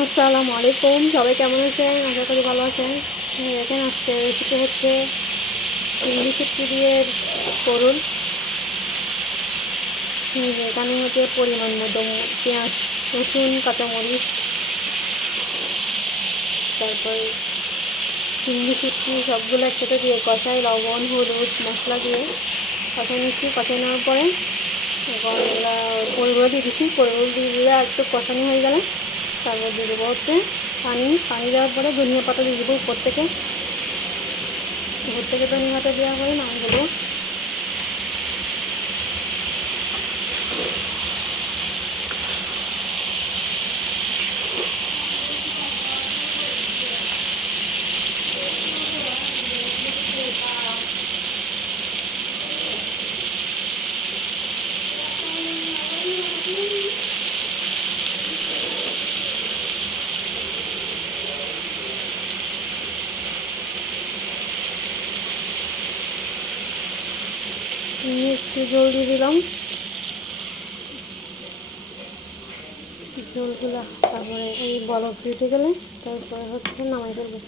আসসালামু আলাইকুম, সবাই কেমন আছেন? আশা করি ভালো আছেন। দেখেন আজকে রেসিপি হচ্ছে চিংড়ি শুটকি দিয়ে করুন। এখানে হচ্ছে পরিমাণ মতো পেঁয়াজ, রসুন, কাঁচামরিচ, তারপর চিংড়ি শুটকি সবগুলো একসাথে দিয়ে কষাই, লবণ, হলুদ, মশলা দিয়ে কষাই নিচ্ছি। কষাই নেওয়ার পরে এখন পরিগুলো দিয়ে দিচ্ছি। পরিগুলো দিয়ে দিলে একটু কষানো হয়ে গেলে তারপর দিয়ে দেবো হচ্ছে পানি দেওয়ার পরে ধনিয়া পাতা দিয়ে দেবো উপর থেকে ধনিয়া পাতা দেওয়া করে নামিয়ে দেবো। একটু জল দিয়ে দিলাম, জলগুলা তারপরে এই বরফ ফুটে গেলে তারপরে হচ্ছে নামাই ফেলবো।